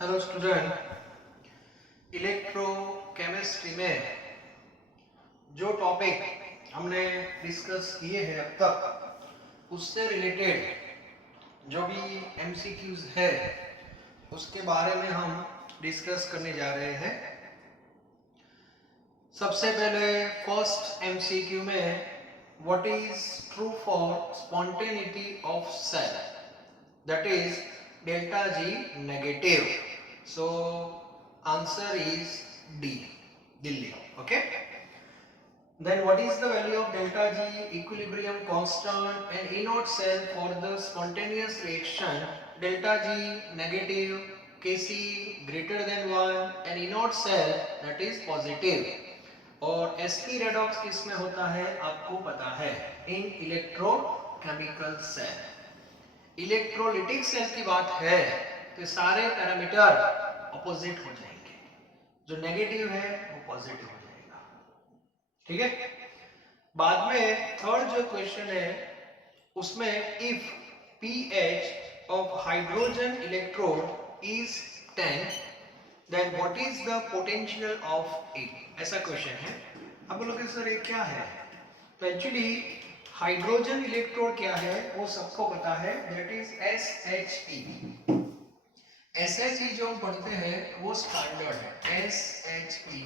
Hello student, electrochemistry में जो topic हमने डिस्कस किए हैं अब तक उससे रिलेटेड जो भी एमसीक्यूज है उसके बारे में हम डिस्कस करने जा रहे हैं। सबसे पहले फर्स्ट एमसीक्यू में what is true for spontaneity of cell, that is delta G negative. So answer is D, Delhi. Okay. Then what is the value of delta G equilibrium constant and E0 cell for the spontaneous reaction delta G negative, Kc greater than 1 and E0 cell that is positive. और sp redox किसमें होता है आपको पता है, इन electrochemical cell. Electrolytic cell की बात है तो सारे पैरामीटर अपोजिट हो जाएंगे, जो नेगेटिव है वो पॉजिटिव हो जाएगा। ठीक है। बाद में थर्ड जो क्वेश्चन है उसमें if pH of hydrogen electrode is 10 then what is the potential of it, ऐसा क्वेश्चन है। अब बोलोगे सर ये क्या है, तो एक्चुअली हाइड्रोजन इलेक्ट्रोड क्या है वो सबको पता है, दैट इज SHE। SHE जो हम पढ़ते हैं वो स्टैंडर्ड है, SHE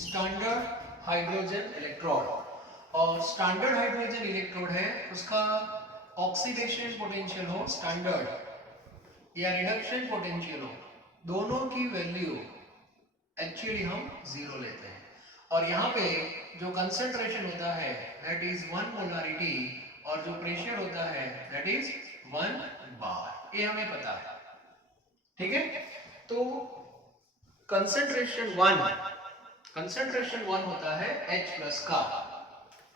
स्टैंडर्ड हाइड्रोजन इलेक्ट्रोड। और स्टैंडर्ड हाइड्रोजन इलेक्ट्रोड है उसका ऑक्सीडेशन पोटेंशियल हो स्टैंडर्ड या रिडक्शन पोटेंशियल हो, दोनों की वैल्यू एक्चुअली हम जीरो लेते हैं। और यहाँ पे जो कंसंट्रेशन होता है दैट इज 1 मोलारिटी और जो प्रेशर होता है दैट इज 1 बार, ये हमें पता है। ठीक है। तो कंसंट्रेशन 1 होता है H प्लस का,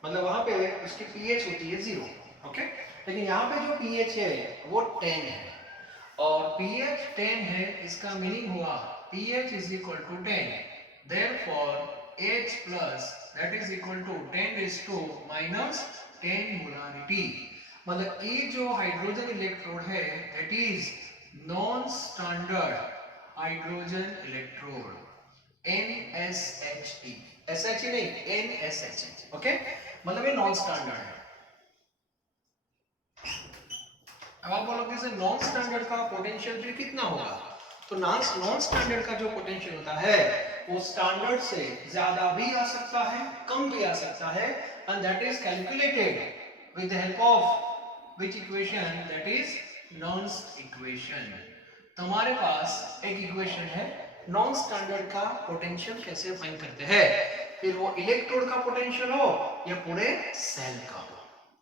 मतलब वहां पे उसकी पीएच होती है 0। ओके। लेकिन यहाँ पे जो पीएच है वो 10 है और पीएच 10 है, इसका मीनिंग हुआ pH is equal to 10, therefore H plus that is equal to 10 raised to minus 10 molarity। मतलब ये जो हाइड्रोजन इलेक्ट्रोड है that is non standard hydrogen electrode NSHE, SHE नहीं NSHE। ओके, मतलब ये नॉन स्टैंडर्ड है। अब आप बोलोगे सर नॉन स्टैंडर्ड का पोटेंशियल फिर कितना होगा, तो नॉन स्टैंडर्ड का जो पोटेंशियल होता है वो स्टैंडर्ड से ज्यादा भी आ सकता है, कम भी आ सकता है, and that is calculated with the help of which equation, that is नॉन्स इक्वेशन। तुम्हारे पास एक इक्वेशन है नॉन स्टैंडर्ड का पोटेंशियल कैसे फाइंड करते हैं, फिर वो इलेक्ट्रोड का पोटेंशियल हो या पूरे सेल का हो,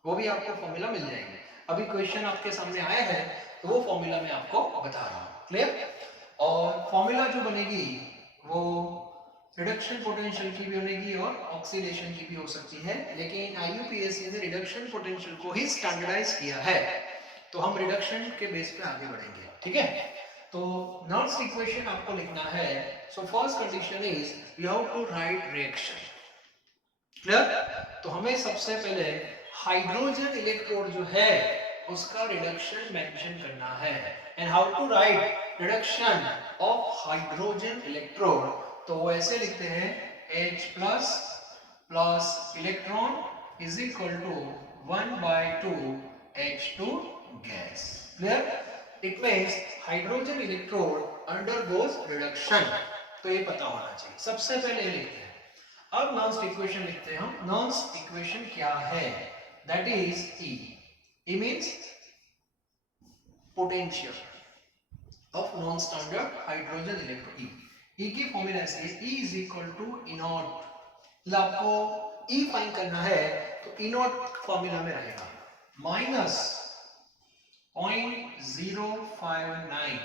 वो भी आपको फॉर्मूला मिल जाएगी। अभी क्वेश्चन आपके सामने आया है तो वो फॉर्मूला मैं आपको बता रहा हूँ, क्लियर। और फॉर्मूला जो बनेगी वो रिडक्शन पोटेंशियल की भी बनेगी और ऑक्सीडेशन की भी हो सकती है, लेकिन IUPAC ने रिडक्शन पोटेंशियल को ही स्टैंडर्डाइज किया है, तो हम रिडक्शन के बेस पे आगे बढ़ेंगे। ठीक है। तो नॉन्स इक्वेशन आपको लिखना है। So first condition is you have to write reaction, clear. तो हमें सबसे पहले हाइड्रोजन इलेक्ट्रोड जो है उसका रिडक्शन मेंशन करना है, and how to write reduction of hydrogen electrode, तो वो ऐसे लिखते हैं H plus plus electron is equal to 1/2 H2 gas, clear. It means hydrogen electrode undergoes reduction, तो ये पता होना चाहिए। सबसे पहले लिखते हैं। अब नॉन्स इक्वेशन लिखते हैं हम। नॉन्स इक्वेशन क्या है, that is E means potential of non standard hydrogen electrode. E की फॉर्मूला ऐसे है E is equal to E0। मतलब आपको E फाइंड करना है तो E0 फॉर्मूला में रहेगा माइनस 0.059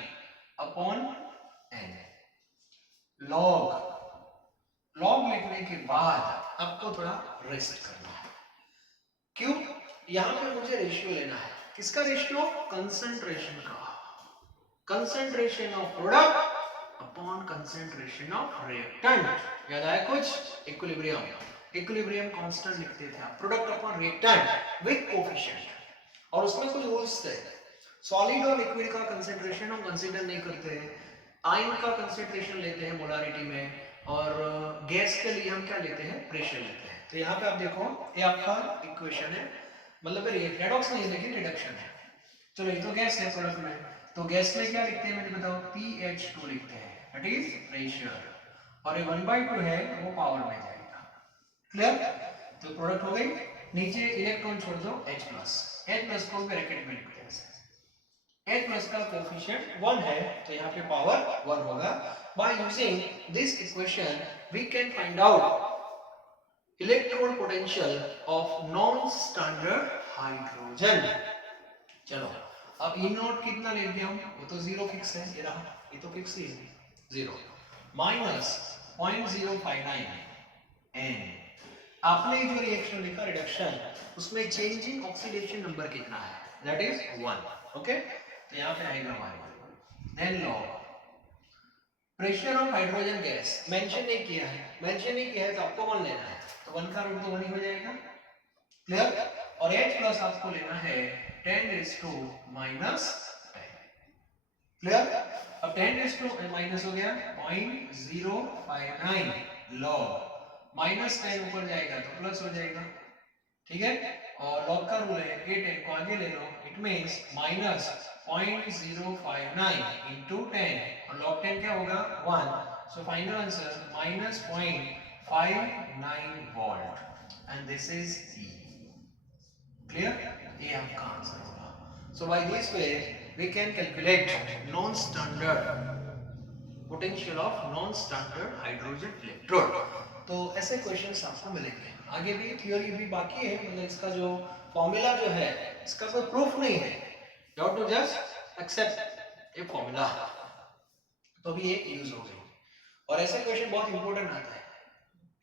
अपॉन N। लॉग लिखने के बाद आपको थोड़ा रेस्ट करना है। क्यों, यहां पे मुझे रेशियो लेना है, किसका रेशियो, कंसंट्रेशन का, concentration of product upon concentration of reactant. याद आया कुछ, इक्विलिब्रियम, इक्विलिब्रियम कांस्टेंट लिखते थे आप, product upon reactant with coefficient, और उसमें कुछ रूल्स थे। सॉलिड और लिक्विड का कंसंट्रेशन हम कंसीडर नहीं करते हैं, आयन का कंसेंट्रेशन लेते हैं मोलारिटी में, और गैस के लिए हम क्या लेते हैं, प्रेशर लेते हैं। तो यहाँ पे आप देखो ये आपका इक्वेशन है, मतलब रेडॉक्स नहीं लेकिन रिडक्शन है। चलो ये तो गैस है प्रोडक्ट में, तो गैस में क्या लिखते हैं मुझे बताओ, PH2 लिखते हैं, दैट इज प्रेशर, और ये 1/2 है वो पावर में जाएगा। क्लियर? तो प्रोडक्ट हो गई, नीचे इलेक्ट्रॉन छोड़ दो H+ को ब्रैकेट में लिखते हैं, H+ का कोफिशिएंट 1 है तो यहाँ पे पावर 1 होगा। By using this equation we can find out electrode potential of non standard hydrogen. चलो अब E नॉट कितना लेंगे हम, वो तो 0 फिक्स है, ये रहा, ये तो फिक्स ही है 0 माइनस 0.059 n। आपने जो रिएक्शन लिखा रिडक्शन, उसमें चेंजिंग ऑक्सीडेशन नंबर कितना है, दैट इज 1। ओके, तो यहाँ पे आएगा 1। Then log pressure of hydrogen gas, mention नहीं किया है, मेंशन नहीं किया है तो आपको 1 लेना है, तो 1 का रूट तो 1 ही हो जाएगा। क्लियर? और H+ आपको लेना है 10⁻⁻10। क्लियर? अब 10⁻⁻- हो गया 0.059 लॉग, -10 ऊपर जाएगा तो प्लस हो जाएगा, ठीक है। और लॉग का रूल है 8 को आगे ले लो, इट मींस -0.059 into 10, और लॉग 10 क्या होगा 1, so final answer -0.59 volt, and this is E। Clear? ये आपका आंसर होगा। So by this way we can calculate non standard potential of non standard hydrogen electrode. तो ऐसे क्वेश्चंस आपको मिलेंगे। आगे भी थियोरी भी बाकी है, मतलब इसका जो फॉर्मूला जो है इसका कोई प्रूफ नहीं है, you have to just accept a formula. तो अभी ये यूज हो गई, और ऐसे क्वेश्चन बहुत इंपॉर्टेंट आता है,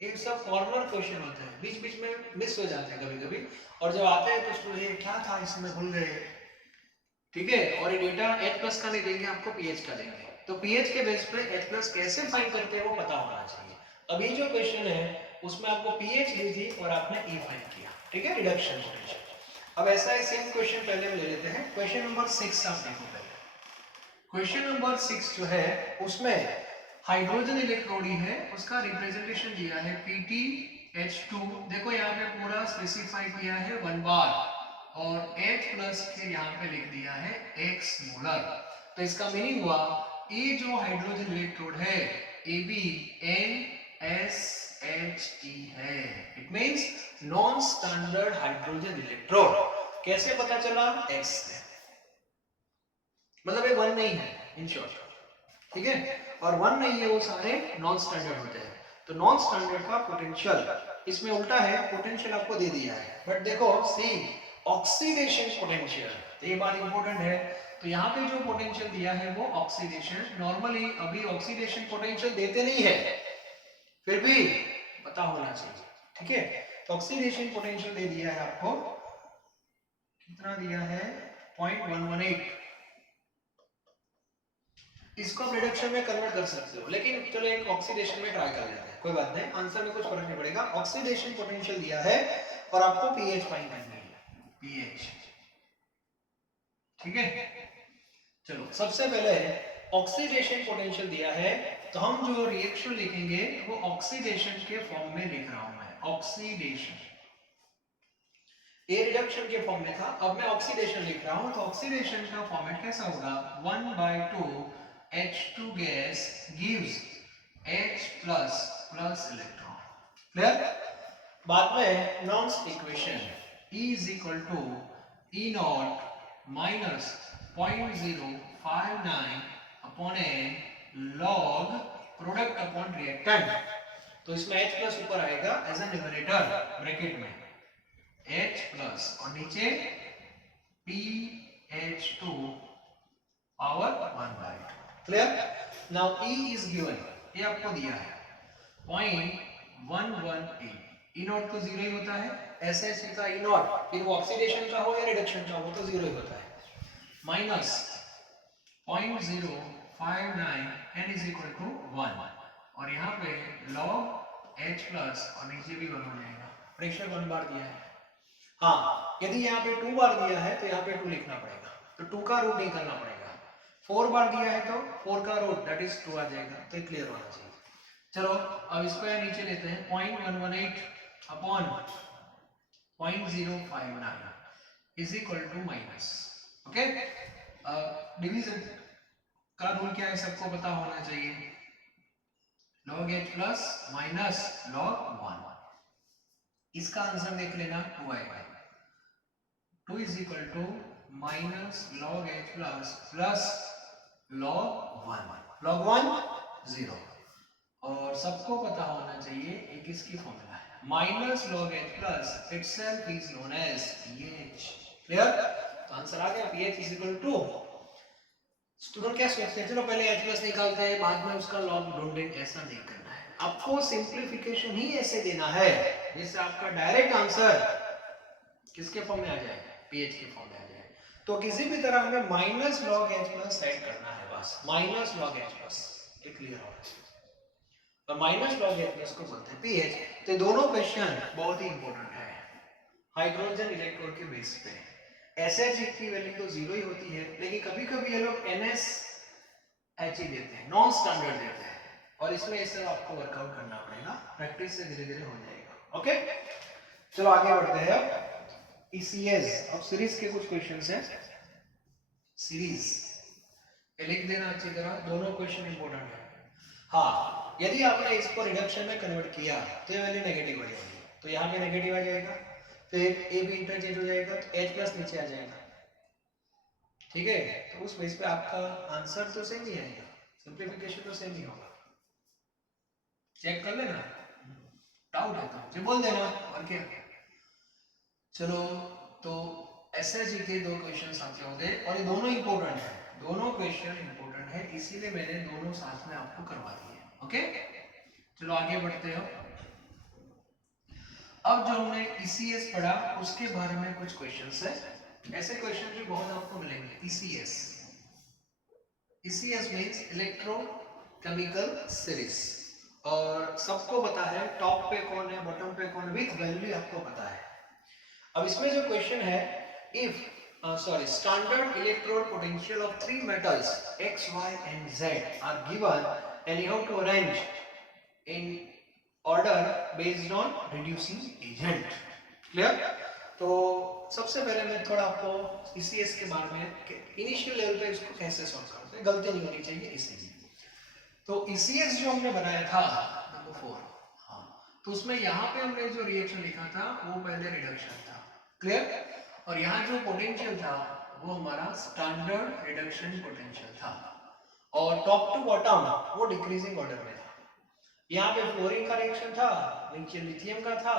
ये सब कॉर्नर क्वेश्चन होते हैं, बीच बीच में मिस हो जाते हैं कभी कभी, और जब आते हैं तो उसको ये क्या था इसमें भूल गए, ठीक है। और ये डेटा H+ का नहीं देंगे आपको, pH का देंगे, तो pH के बेस पे H+ कैसे फाइंड करते हैं वो पता होना चाहिए। अभी जो क्वेश्चन है उसमें आपको pH दी थी और आपने E फाइंड किया, ठीक है, रिडक्शन पोटेंशियल। अब ऐसा है, सेम क्वेश्चन पहले हम ले लेते हैं, क्वेश्चन नंबर 6 आप देखो पहले। क्वेश्चन नंबर 6 जो है उसमें हाइड्रोजन इलेक्ट्रोड है, उसका रिप्रेजेंटेशन दिया है PtH2। देखो यहाँ पे पूरा स्पेसिफाई किया है 1 बार, और H+ के यहाँ पे लिख दिया है x मोलर। तो इसका मीनिंग हुआ ये जो हाइड्रोजन इलेक्ट्रोड है AbNSHe है, it means non standard hydrogen electrode. कैसे पता चला, x से, मतलब ये 1 नहीं है इन शॉर्ट, ठीक है, और 1 नहीं है वो सारे नॉन स्टैंडर्ड होते हैं। तो नॉन स्टैंडर्ड का पोटेंशियल इसमें उल्टा है, पोटेंशियल आपको दे दिया है, बट देखो सी ऑक्सीडेशन पोटेंशियल, तो ये बात इंपॉर्टेंट है। तो यहाँ पे जो पोटेंशियल दिया है वो ऑक्सीडेशन, नॉर्मली अभी ऑक्सीडेशन पोटेंशियल देते नहीं है, फिर भी पता होना चाहिए, ठीक है। तो ऑक्सीडेशन पोटेंशियल दे दिया है आपको, कितना दिया है 0.118। इसको आप रिडक्शन में कन्वर्ट कर सकते हो, लेकिन चलो एक ऑक्सीडेशन में ट्राई कर लेते हैं, कोई बात नहीं, आंसर में कुछ फर्क नहीं पड़ेगा। ऑक्सीडेशन पोटेंशियल दिया है और आपको पीएच फाइंड करनी है, पीएच, ठीक है। चलो सबसे पहले ऑक्सीडेशन पोटेंशियल दिया है, तो हम जो रिएक्शन लिखेंगे वो ऑक्सीडेशन के फॉर्म में लिख रहा हूं मैं, ऑक्सीडेशन, ये रिडक्शन के फॉर्म में था, अब मैं ऑक्सीडेशन लिख रहा हूं, तो ऑक्सीडेशन का फॉर्मेट कैसा होगा, 1/2 H2 gas gives H+ electron. Clear? बाद में नॉन्स equation E = E0 minus 0.059 upon n log product upon reactant. तो इसमें H+ ऊपर आएगा एज अ न्यूमरेटर ब्रैकेट में H+ और नीचे PH2 power 1/2। Clear? Now E is given, ये आपको दिया है 0.118। E नॉट तो 0 ही होता है, SH का E नॉट, फिर वो ऑक्सीडेशन का हो या रिडक्शन का हो तो 0 ही होता है, माइनस 0.059 n = 1, और यहाँ पे log H+ और नीचे भी 1 हो जाएगा, प्रेशर 1 बार दिया है। हाँ, यदि यहाँ पे 2 बार दिया है तो यहाँ पे 2 लिखना पड़ेगा, तो 2 का रूट नहीं करना पड़ेगा, 4 बार दिया है तो 4 का रूट दैट इज 2 आ जाएगा, तो क्लियर होना चाहिए। चलो अब इसको यहाँ नीचे लेते हैं 0.118 upon 0.059 is equal to minus, okay. Division का रूल क्या है सबको पता होना चाहिए, log h plus minus log 1। इसका आंसर देख लेना 2 आएगा, 2 is equal to minus log h plus log 1, log 1 0। और सबको पता होना चाहिए एक इसकी फॉर्मूला है minus log h plus itself is known as pH, क्लियर। तो आंसर आ गया pH is equal to, student क्या सोचते हैं, चलो पहले h प्लस निकालते हैं बाद में उसका log ढूंढेंगे, ऐसा नहीं करना है आपको, सिंप्लीफिकेशन ही ऐसे देना है जिससे आपका डायरेक्ट आंसर किसके फॉर्म में आ जाए, pH के फॉर्म में आ जाए। तो किसी भी तरह हमें minus log h plus add करना है, बस माइनस log h प्लस, ये क्लियर हो गया। और माइनस log h प्लस को बोलते हैं pH। तो दोनों क्वेश्चन बहुत ही इंपॉर्टेंट है हाइड्रोजन इलेक्ट्रोड के बेस पे। SH की वैल्यू तो 0 ही होती है, लेकिन कभी-कभी ये लोग NSH ही देते हैं, नॉन स्टैंडर्ड देते हैं, और इसमें ये सब आपको वर्कआउट करना पड़ेगा, प्रैक्टिस से धीरे-धीरे हो जाएगा, ओके। चलो आगे बढ़ते हैं अब ECS, अब सीरीज के कुछ क्वेश्चंस हैं, सीरीज लिख देना अच्छी तरह, दोनों क्वेश्चन इंपॉर्टेंट है। हाँ, यदि आपने इसको रिडक्शन में कन्वर्ट किया तो ये वैल्यू नेगेटिव आ जाएगी, तो यहाँ पे नेगेटिव आ जाएगा, फिर ए भी इंटरचेंज हो जाएगा तो H प्लस नीचे आ जाएगा, ठीक है। तो उस बेस पे आपका आंसर तो सेम ही आएगा, सिंप्लीफिकेशन तो सेम ही होगा, चेक कर लेना, डाउट है तो मुझे बोल देना, और क्या। चलो तो SH के दो क्वेश्चन आपके हो गए, और ये दोनों इंपॉर्टेंट है, दोनों क्वेश्चन इंपॉर्टेंट है, इसीलिए मैंने दोनों साथ में आपको करवा दिए, ओके। चलो आगे बढ़ते हो। अब जो हमने ECS पढ़ा उसके बारे में कुछ क्वेश्चंस है, ऐसे क्वेश्चन भी बहुत आपको मिलेंगे। ECS मींस इलेक्ट्रोकेमिकल सीरीज, और सबको पता है टॉप पे कौन है बॉटम पे कौन, विथ वैल्यू आपको पता है। अब इसमें जो क्वेश्चन है, if standard electrode potential of three metals X, Y and Z are given and you have to arrange in order based on reducing agent, clear। तो सबसे पहले मैं थोड़ा आपको ECS के बारे में इनिशियल लेवल पे इसको कैसे सॉल्व करते हैं, गलती नहीं होनी चाहिए इसीलिए। तो ECS जो हमने बनाया था नंबर 4, हाँ, तो उसमें यहाँ पे हमने जो रिएक्शन लिखा था वो पहले रिडक्शन था, क्लियर। और यहाँ जो पोटेंशियल था वो हमारा स्टैंडर्ड रिडक्शन पोटेंशियल था, और टॉप टू बॉटम वो डिक्रीजिंग ऑर्डर में था। यहाँ पे फ्लोरीन का रिएक्शन था, नीचे लिथियम का था,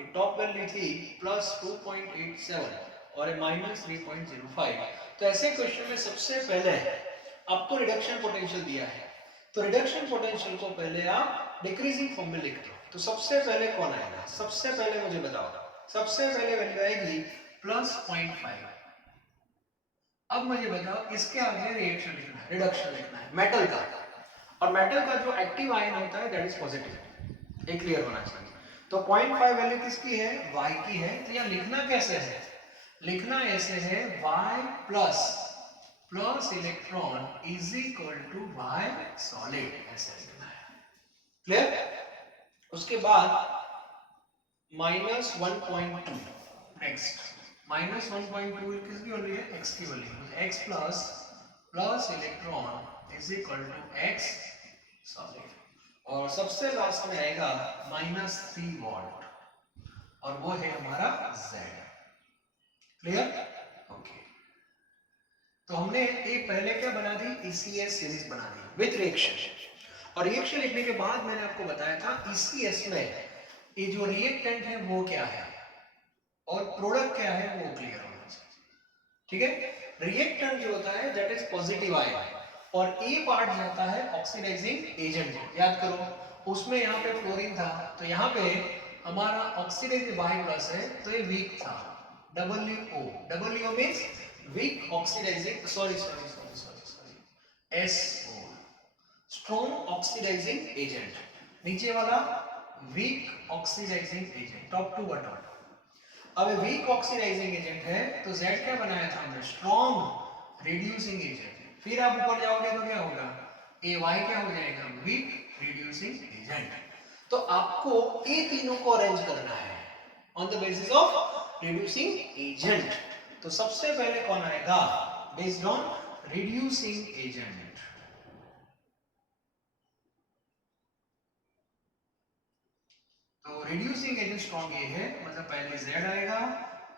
ये टॉप वैल्यू थी प्लस 2.87 और माइनस 3.05। तो ऐसे क्वेश्चन में सबसे पहले आपको रिडक्शन पोटेंशियल दिया है, तो रिडक्शन पोटेंशियल को पहले आप डिक्रीजिंग फॉर्म में लिख दो। तो सबसे पहले कौन आएगा, सबसे पहले मुझे बताओ, सबसे पहले वैल्यू आएगी प्लस 0.5। अब मुझे बताओ इसके आगे रिएक्शन लिखना है, रिडक्शन लिखना है मेटल का, और मेटल का जो एक्टिव आयन होता है दैट इज पॉजिटिव, ये क्लियर होना चाहिए। तो 0.5 वैल्यू किसकी है, Y की है। तो यहाँ लिखना कैसे है, लिखना ऐसे है Y plus electron is equal to Y solid, ऐसे लिखना है, क्लियर। उसके बाद माइनस 1.2, नेक्स्ट माइनस 1.2 किसकी वैल्यू है, X की value, X plus electron is equal to X solid, और सबसे लास्ट में आएगा माइनस 3 वोल्ट, और वो है हमारा Z, क्लियर, ओके। तो हमने एक पहले क्या बना दी, ECS सीरीज बना दी विथ रिएक्शन, और रिएक्शन लिखने के बाद मैंने आपको बताया था ECS में ये जो रिएक्टेंट है वो क्या है और प्रोडक्ट क्या है वो क्लियर होना चाहिए, ठीक है। रिएक्टेंट जो होता है दैट इज पॉजिटिव आयन, और ए पार्ट जाता है ऑक्सीडाइजिंग एजेंट को, याद करो उसमें यहाँ पे फ्लोरीन था, तो यहाँ पे हमारा ऑक्सीडाइजिंग Y प्लस है, तो ये वीक था, WO means weak oxidising, sorry SO strong oxidising agent, नीचे वाला weak oxidising agent, top to bottom. अब वीक ऑक्सीडाइजिंग एजेंट है तो Z क्या बनाया था हमने, स्ट्रॉन्ग रिड्यूसिंग एजेंट, फिर आप ऊपर जाओगे तो क्या होगा, AY क्या हो जाएगा, वीक रिड्यूसिंग एजेंट। तो आपको ये तीनों को अरेंज करना है on the basis of reducing agent. तो सबसे पहले कौन आएगा, बेस्ड ऑन रिड्यूसिंग एजेंट। तो रिड्यूसिंग एजेंट स्ट्रॉन्ग ये है, मतलब पहले Z आएगा,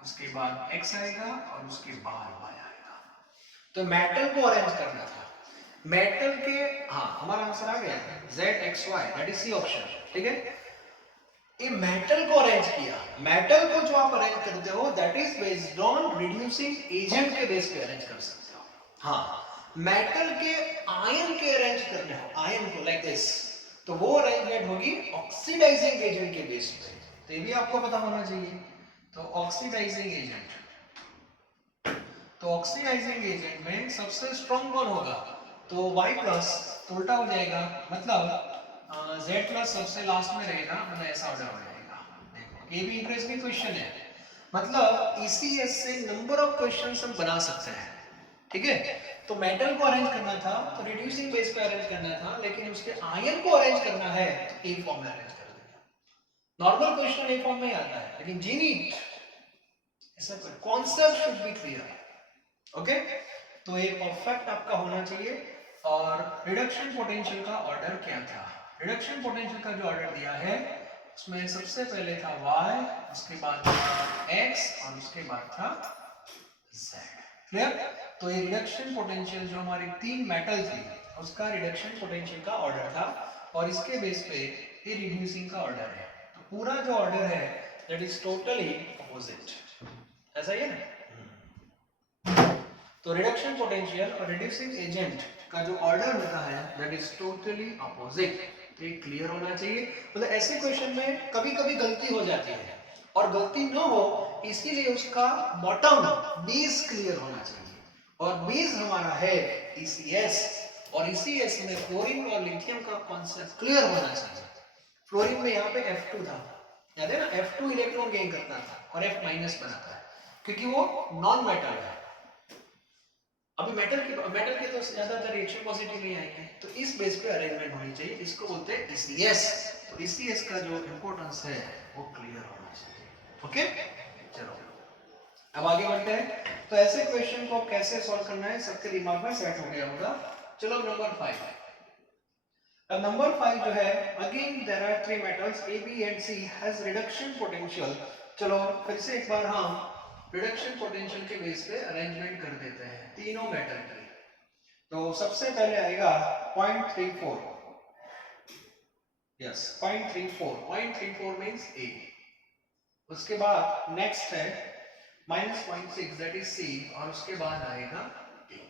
उसके बाद X आएगा और उसके बाद Y आएगा। तो मेटल को अरेंज करना था, मेटल के, हाँ हमारा आंसर आ गया ZXY, that is C option, ठीक है। ये मेटल को अरेंज किया, मेटल को जो आप अरेंज करते हो that is based on reducing agent के बेस पे अरेंज कर सकते हो। हाँ, मेटल के आयन के अरेंज करने हो, आयन को लाइक दिस, तो वो अरेंजमेंट होगी ऑक्सीडाइजिंग एजेंट के बेस पे। तो ये भी आपको पता होना चाहिए। तो ऑक्सीडाइजिंग एजेंट, तो ऑक्सीडाइजिंग एजेंट में सबसे स्ट्रॉन्ग कौन होगा, तो Y प्लस, तो उल्टा हो जाएगा, मतलब Z प्लस सबसे लास्ट में रहेगा, मतलब ऐसा ऑर्डर हो जाएगा। देखो ये भी इंटरेस्टिंग क्वेश्चन है, मतलब ECS से नंबर ऑफ क्वेश्चंस हम बना सकते हैं, ठीक है। तो मेटल को अरेंज करना था तो रिड्यूसिंग बेस पे अरेंज करना था, लेकिन उसके आयन को अरेंज करना है तो A फॉर्म में अरेंज कर देंगे। नॉर्मल क्वेश्चन A फॉर्म में आता है, लेकिन जी नीट ऐसा concept should be clear, okay. तो ये परफेक्ट आपका होना चाहिए। और रिडक्शन पोटेंशियल का ऑर्डर क्या था, रिडक्शन पोटेंशियल का जो ऑर्डर दिया है उसमें सबसे पहले था Y, उसके बाद था X और उसके बाद था Z, क्लियर। तो ये रिडक्शन पोटेंशियल जो हमारी तीन मेटल थी उसका रिडक्शन पोटेंशियल का ऑर्डर था, और इसके बेस पे ये रिड्यूसिंग का ऑर्डर है। तो पूरा जो ऑर्डर है दैट इज टोटली अपोजिट, ऐसा ही है ना। तो रिडक्शन पोटेंशियल और रिड्यूसिंग एजेंट का जो ऑर्डर होता है दैट इज टोटली अपोजिट। तो ये क्लियर होना चाहिए, मतलब ऐसे क्वेश्चन में कभी कभी गलती हो जाती है, और गलती न हो इसीलिए उसका बॉटम बेस क्लियर होना चाहिए, और बेस हमारा है ECS, और ECS में फ्लोरीन और लिथियम का कॉन्सेप्ट क्लियर होना चाहिए। फ्लोरीन में यहाँ पे F2 था, याद है ना, F2 इलेक्ट्रॉन गेन करता था और F माइनस बनाता है, क्योंकि वो नॉन मेटल है। अभी मेटल के तो ज्यादातर रिएक्शन पॉजिटिव नहीं आएंगे, तो इस बेस पे अरेंजमेंट होनी चाहिए, इसको बोलते हैं ECS। तो ECS का जो इंपॉर्टेंस है वो क्लियर होना चाहिए, ओके। चलो अब आगे बढ़ते हैं। तो ऐसे क्वेश्चन को कैसे सॉल्व करना है सबके दिमाग में सेट हो गया होगा। चलो नंबर 5, अब नंबर 5 जो है, again there are three metals A, B and C has reduction potential. चलो फिर से एक बार हम रिडक्शन पोटेंशियल के बेस पे अरेंजमेंट कर देते हैं तीनों मेटल की। तो सबसे पहले आएगा 0.34, यस 0.34 मींस A। उसके बाद नेक्स्ट है -0.6 दैट इज C, और उसके बाद आएगा A।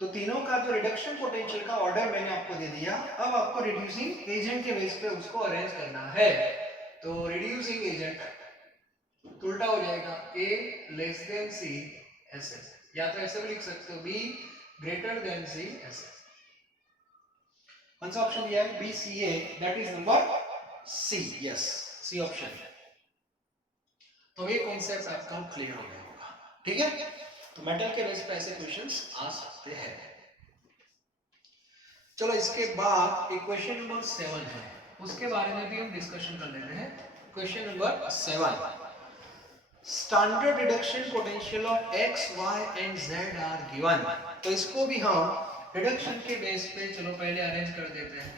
तो तीनों का जो रिडक्शन पोटेंशियल का ऑर्डर मैंने आपको दे दिया, अब आपको रिड्यूसिंग एजेंट के बेस पे उसको अरेंज करना है। तो रिड्यूसिंग एजेंट तो उल्टा हो जाएगा A less than C SS, या तो ऐसे भी लिख सकते हो B greater than C SS। कौन सा ऑप्शन दिया है, BCA, that is number C, yes C option. तो ये कॉन्सेप्ट आपका क्लियर हो गया होगा, ठीक है। तो मेटल के बेस पे ऐसे क्वेश्चंस आ सकते हैं। चलो इसके बाद एक क्वेश्चन नंबर 7 है, उसके बारे में भी हम डिस्कशन कर लेते हैं। Question number 7, standard reduction potential of X, Y and Z are given. तो इसको भी हम रिडक्शन के बेस पे चलो पहले अरेंज कर देते हैं,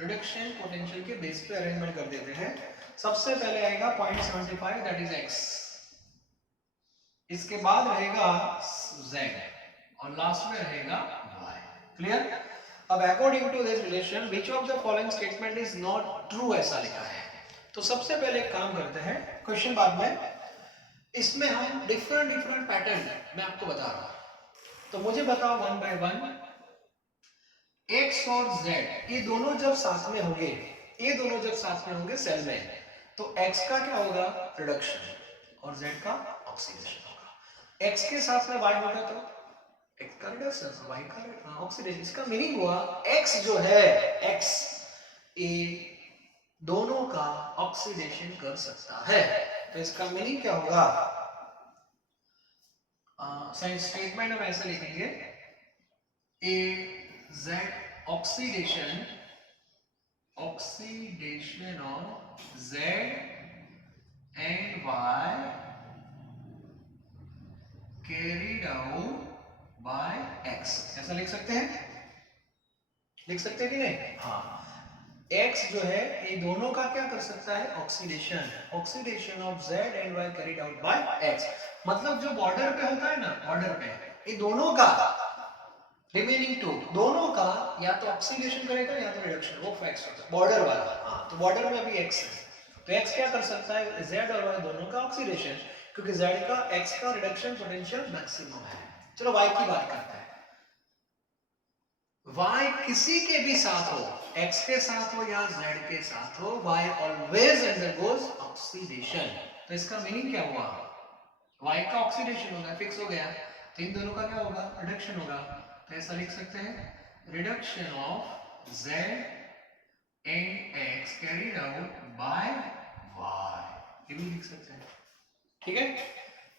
रिडक्शन पोटेंशियल के बेस पे अरेंजमेंट कर देते हैं। सबसे पहले आएगा 0.75 दैट इज X, इसके बाद रहेगा Z और लास्ट में रहेगा Y, क्लियर। अब according to this relation which of the following statement is not true, ऐसा लिखा है। तो सबसे पहले एक काम करते हैं, क्वेश्चन बाद में, इसमें हम डिफरेंट पैटर्न मैं आपको बता रहा हूं, तो मुझे बताओ वन बाय वन। X और Z ये दोनों जब साथ में होंगे, ये दोनों जब साथ में होंगे सेल में, तो X का क्या होगा, रिडक्शन, और Z का ऑक्सीडेशन होगा। X के साथ में Y होगा तो X का रिडक्शन, Y का ऑक्सीडेशन। इसका मीनिंग हुआ X जो है, X ये दोनों का ऑक्सीडेशन कर सकता है। तो इसका मीनिंग क्या होगा, साइंस स्टेटमेंट हम ऐसे लिखेंगे, A Z oxidation of Z and Y carried out by X, ऐसा लिख सकते हैं? लिख सकते हैं कि नहीं? हाँ, X जो है ये दोनों का क्या कर सकता है? Oxidation of Z and Y carried out by X। मतलब जो बॉर्डर पे होता है ना, बॉर्डर पे ये दोनों का रिमेनिंग टू दोनों का या तो ऑक्सीडेशन करेगा या तो रिडक्शन, वो फैक्ट्स होता है बॉर्डर वाला। हाँ, तो बॉर्डर में अभी X है, तो X क्या कर सकता है? Z और Y दोनों का ऑक्सीडेशन, क्योंकि Z का X का रिडक्शन पोटेंशियल मैक्सिमम है। चलो Y की बात करते हैं। Y किसी के भी साथ हो, X के साथ हो या Z के साथ हो, Y ऑलवेज अंडरगोज ऑक्सीडेशन। तो इसका मीनिंग क्या हुआ? Y का ऑक्सीडेशन होगा, फिक्स हो गया, तो इन दोनों का क्या होगा? रिडक्शन होगा। तो ऐसा लिख सकते हैं, reduction of Z and X carried out by Y, ये भी लिख सकते हैं। ठीक है।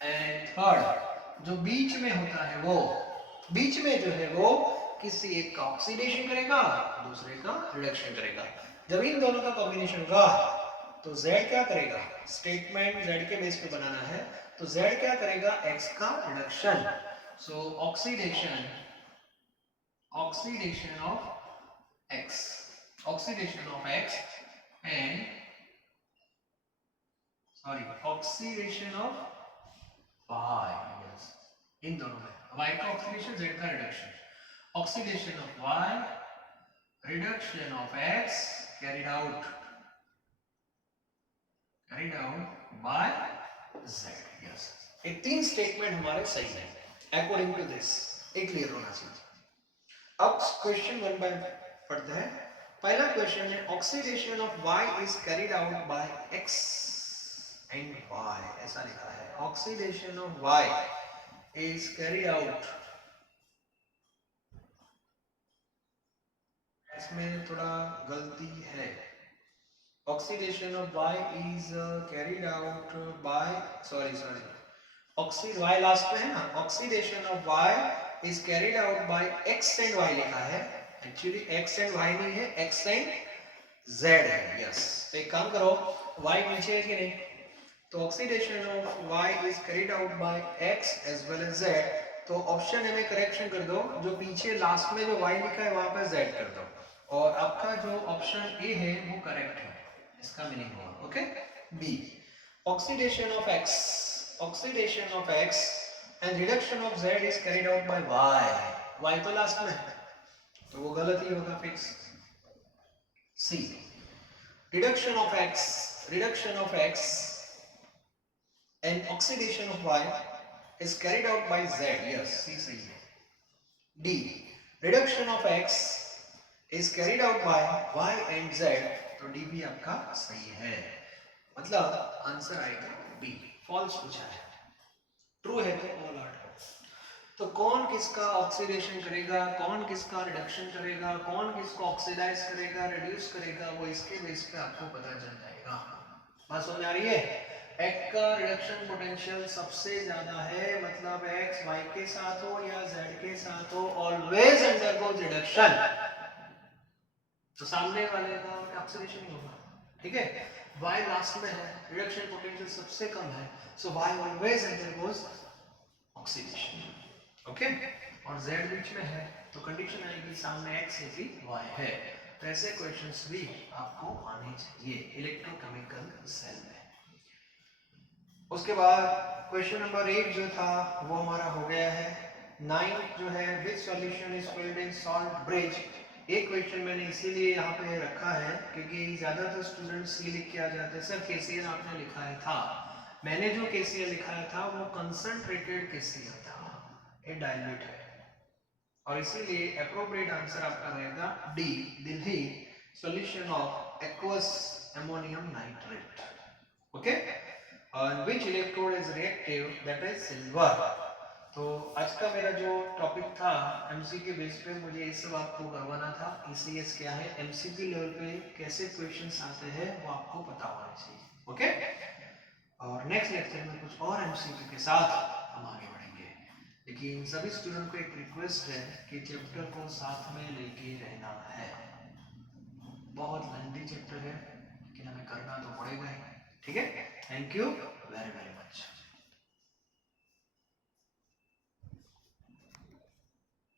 एंड थर्ड जो बीच में होता है, वो बीच में जो है वो किसी एक का ऑक्सीडेशन करेगा, दूसरे का रिडक्शन करेगा। जब इन दोनों का कॉम्बिनेशन होगा तो Z क्या करेगा? स्टेटमेंट Z के बेस पे बनाना है, तो Z क्या करेगा? X का reduction. So oxidation of X, oxidation of X and oxidation of Y, yes, इन दोनों में Y का ऑक्सीडेशन, Z का reduction. Oxidation of Y, reduction of X carried out by Z, यस। ये तीन स्टेटमेंट हमारे सही है अकॉर्डिंग टू दिस, ये क्लियर होना चाहिए। अब क्वेश्चन 1 बाय पढ़ते हैं। पहला क्वेश्चन है, oxidation of Y is carried out by X and Y, ऐसा लिखा है। Oxidation of Y is carried out, इसमें थोड़ा गलती है। Oxidation of Y is carried out bye, sorry Y last में है ना, oxidation of Y is carried out by X and Y लिखा है, एक्चुअली X एंड Y नहीं है, X एंड Z है, यस। तो एक काम करो, Y नीचे है कि नहीं, तो oxidation of Y is carried out by X as well as Z, तो ऑप्शन में करेक्शन कर दो, जो पीछे लास्ट में जो Y लिखा है वहां पर Z कर दो, और आपका जो ऑप्शन ए है वो करेक्ट है, इसका मीनिंग हुआ। Okay, B, oxidation of X and reduction of Z is carried out by Y तो लास्ट में है, तो वो गलत ही होगा, fix. C, reduction of X and oxidation of Y is carried out by Z, yes, C सही है। D, reduction of X is carried out by Y and Z, तो D भी आपका सही है, मतलब आंसर आएगा B। फॉल्स पूछा है, ट्रू है तो ऑल आर ट्रू। तो कौन किसका ऑक्सीडेशन करेगा, कौन किसका रिडक्शन करेगा, कौन किसको ऑक्सीडाइज करेगा, रिड्यूस करेगा, वो इसके बेस पे आपको पता चल जाएगा। बात समझ आ रही है? X का रिडक्शन पोटेंशियल सबसे ज्यादा है, मतलब X Y के साथ हो या Z के साथ हो, ऑलवेज अंडरगोज रिडक्शन, तो सामने वाले का ऑक्सीडेशन ही होगा। ठीक है, Y लास्ट में है, रिडक्शन पोटेंशियल सबसे कम है, सो Y always undergoes oxidation. Okay, और Z बीच में है, तो कंडीशन आएगी सामने X है कि Y है। तो ऐसे क्वेश्चंस भी आपको आने चाहिए इलेक्ट्रोकेमिकल सेल में। उसके बाद क्वेश्चन नंबर 8 जो था वो हमारा हो गया है। 9 जो है, which solution is filled in salt bridge, एक क्वेश्चन मैंने इसीलिए यहाँ पे रखा है क्योंकि ज्यादातर स्टूडेंट्स ये लिख के आ जाते हैं, सर केसीएल आपने लिखा है था, मैंने जो केसीएल लिखाया था वो कंसंट्रेटेड केसीएल था, ये डाइल्यूट है, और इसीलिए एप्रोप्रिएट आंसर आपका रहेगा D, Delhi, solution of aqueous ammonium nitrate. Okay, on which electrode is reactive, that is silver। तो आज का मेरा जो टॉपिक था एमसीक्यू बेस पे, मुझे ये सब आपको करवाना था। ईसीएस क्या है, एमसीक्यू लेवल पे कैसे क्वेश्चंस आते हैं वो आपको पता होना चाहिए। ओके, और नेक्स्ट लेक्चर में कुछ और एमसीक्यू के साथ हम आगे बढ़ेंगे। देखिए लेकिन सभी स्टूडेंट को एक रिक्वेस्ट है कि चैप्टर को साथ में लेके रहना है। बहुत लंबी चैप्टर है लेकिन हमें करना तो पड़ेगा ही। ठीक है, थैंक यू वेरी वेरी।